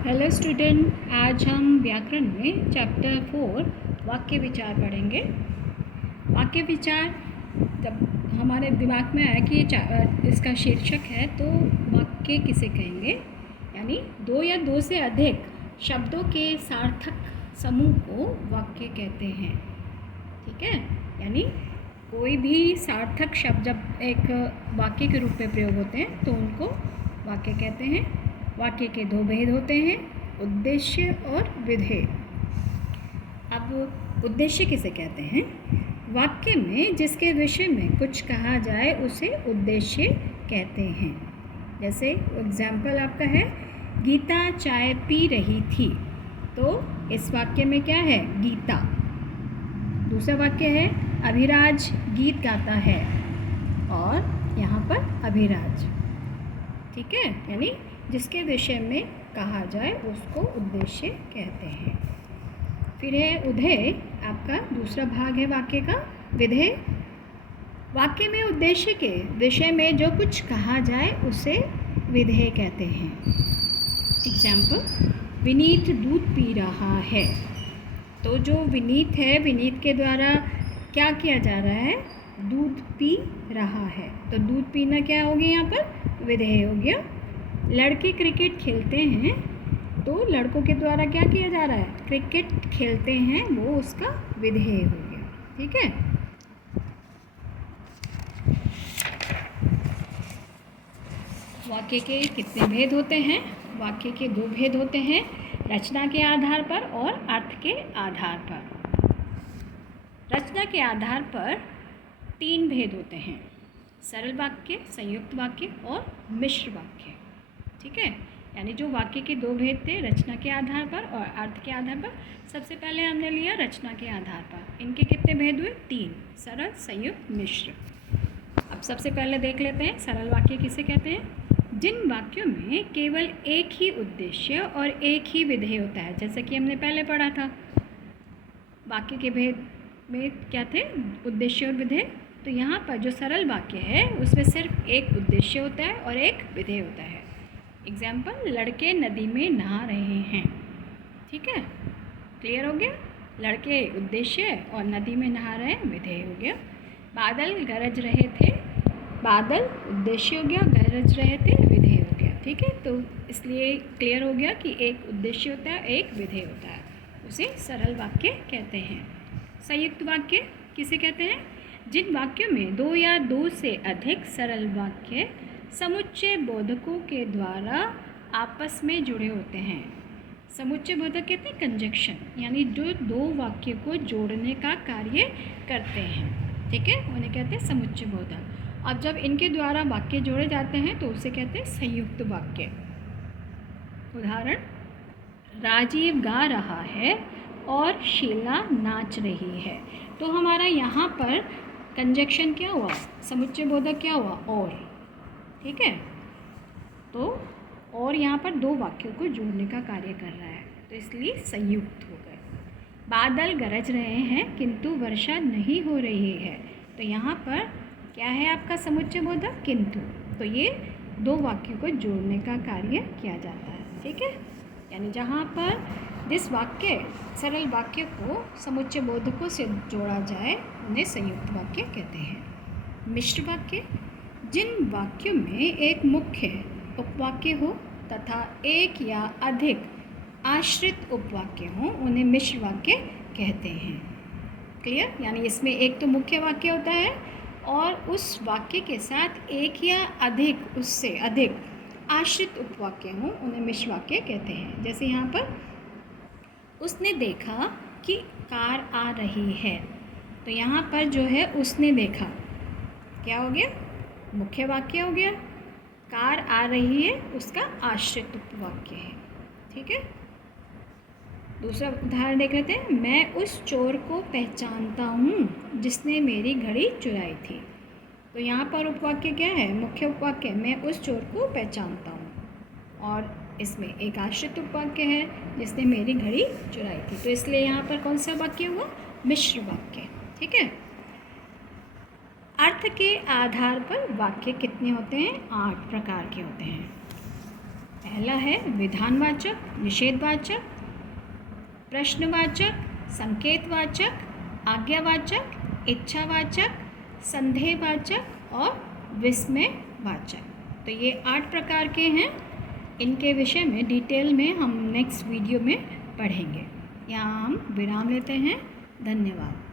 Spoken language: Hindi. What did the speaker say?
हेलो स्टूडेंट, आज हम व्याकरण में चैप्टर 4 वाक्य विचार पढ़ेंगे। वाक्य विचार जब हमारे दिमाग में आया कि इसका शीर्षक है तो वाक्य किसे कहेंगे, यानी दो या दो से अधिक शब्दों के सार्थक समूह को वाक्य कहते हैं। ठीक है, यानी कोई भी सार्थक शब्द जब एक वाक्य के रूप में प्रयोग होते हैं तो उनको वाक्य कहते हैं। वाक्य के दो भेद होते हैं, उद्देश्य और विधेय। अब उद्देश्य किसे कहते हैं? वाक्य में जिसके विषय में कुछ कहा जाए उसे उद्देश्य कहते हैं। जैसे एग्जाम्पल आपका है, गीता चाय पी रही थी, तो इस वाक्य में क्या है? गीता। दूसरा वाक्य है, अभिराज गीत गाता है, और यहाँ पर अभिराज। ठीक है, यानी जिसके विषय में कहा जाए उसको उद्देश्य कहते हैं। फिर है उधेय, आपका दूसरा भाग है वाक्य का। विधेय, वाक्य में उद्देश्य के विषय में जो कुछ कहा जाए उसे विधेय कहते हैं। एग्जाम्पल, विनीत दूध पी रहा है, तो जो विनीत है, विनीत के द्वारा क्या किया जा रहा है? दूध पी रहा है, तो दूध पीना क्या हो गया? यहाँ पर विधेय हो गया। लड़के क्रिकेट खेलते हैं, तो लड़कों के द्वारा क्या किया जा रहा है? क्रिकेट खेलते हैं, वो उसका विधेय हो गया। ठीक है, वाक्य के कितने भेद होते हैं? वाक्य के दो भेद होते हैं, रचना के आधार पर और अर्थ के आधार पर। रचना के आधार पर तीन भेद होते हैं, सरल वाक्य, संयुक्त वाक्य और मिश्र वाक्य। ठीक है, यानी जो वाक्य के दो भेद थे, रचना के आधार पर और अर्थ के आधार पर। सबसे पहले हमने लिया रचना के आधार पर। इनके कितने भेद हुए? तीन, सरल, संयुक्त, मिश्र। अब सबसे पहले देख लेते हैं सरल वाक्य किसे कहते हैं। जिन वाक्यों में केवल एक ही उद्देश्य और एक ही विधेय होता है, जैसे कि हमने पहले पढ़ा था, वाक्य के भेद में क्या थे? उद्देश्य और विधेय। तो यहाँ पर जो सरल वाक्य है उसमें सिर्फ एक उद्देश्य होता है और एक विधेय होता है। एग्जाम्पल, लड़के नदी में नहा रहे हैं। ठीक है, क्लियर हो गया? लड़के उद्देश्य और नदी में नहा रहे हैं विधेय हो गया। बादल गरज रहे थे, बादल उद्देश्य हो गया, गरज रहे थे विधेय हो गया। ठीक है, तो इसलिए क्लियर हो गया कि एक उद्देश्य होता है, एक विधेय होता है, उसे सरल वाक्य कहते हैं। संयुक्त वाक्य किसे कहते हैं? जिन वाक्यों में दो या दो से अधिक सरल वाक्य समुच्चय बोधकों के द्वारा आपस में जुड़े होते हैं। समुच्चय बोधक कहते हैं कंजक्शन, यानी जो दो वाक्य को जोड़ने का कार्य करते हैं। ठीक है, उन्हें कहते हैं समुच्चय बोधक। अब जब इनके द्वारा वाक्य जोड़े जाते हैं तो उसे कहते हैं संयुक्त वाक्य। उदाहरण, राजीव गा रहा है और शीला नाच रही है, तो हमारा यहाँ पर कंजक्शन क्या हुआ? समुच्चय बोधक क्या हुआ? और। ठीक है, तो और यहाँ पर दो वाक्यों को जोड़ने का कार्य कर रहा है, तो इसलिए संयुक्त हो गए। बादल गरज रहे हैं किंतु वर्षा नहीं हो रही है, तो यहाँ पर क्या है आपका समुच्चय बोधक? किंतु। तो ये दो वाक्यों को जोड़ने का कार्य किया जाता है। ठीक है, यानी जहाँ पर जिस वाक्य, सरल वाक्य को समुच्चय बोधकों से जोड़ा जाए उन्हें संयुक्त वाक्य कहते हैं। मिश्र वाक्य, जिन वाक्यों में एक मुख्य उपवाक्य हो तथा एक या अधिक आश्रित उपवाक्य हो उन्हें मिश्र वाक्य कहते हैं। क्लियर? यानी इसमें एक तो मुख्य वाक्य होता है और उस वाक्य के साथ एक या अधिक, उससे अधिक आश्रित उपवाक्य हो उन्हें मिश्र वाक्य कहते हैं। जैसे यहाँ पर, उसने देखा कि कार आ रही है, तो यहाँ पर जो है उसने देखा क्या हो गया? मुख्य वाक्य हो गया। कार आ रही है उसका आश्रित उपवाक्य है। ठीक है, दूसरा उदाहरण देख लेते हैं। मैं उस चोर को पहचानता हूँ जिसने मेरी घड़ी चुराई थी, तो यहाँ पर उपवाक्य क्या है? मुख्य उपवाक्य, मैं उस चोर को पहचानता हूँ, और इसमें एक आश्रित उपवाक्य है, जिसने मेरी घड़ी चुराई थी, तो इसलिए यहाँ पर कौन सा वाक्य हुआ? मिश्र वाक्य। ठीक है, अर्थ के आधार पर वाक्य कितने होते हैं? 8 प्रकार के होते हैं। पहला है विधानवाचक, निषेधवाचक, प्रश्नवाचक, संकेतवाचक, आज्ञावाचक, इच्छावाचक, संदेहवाचक और विस्मयवाचक। तो ये 8 प्रकार के हैं। इनके विषय में डिटेल में हम नेक्स्ट वीडियो में पढ़ेंगे। यहाँ हम विराम लेते हैं। धन्यवाद।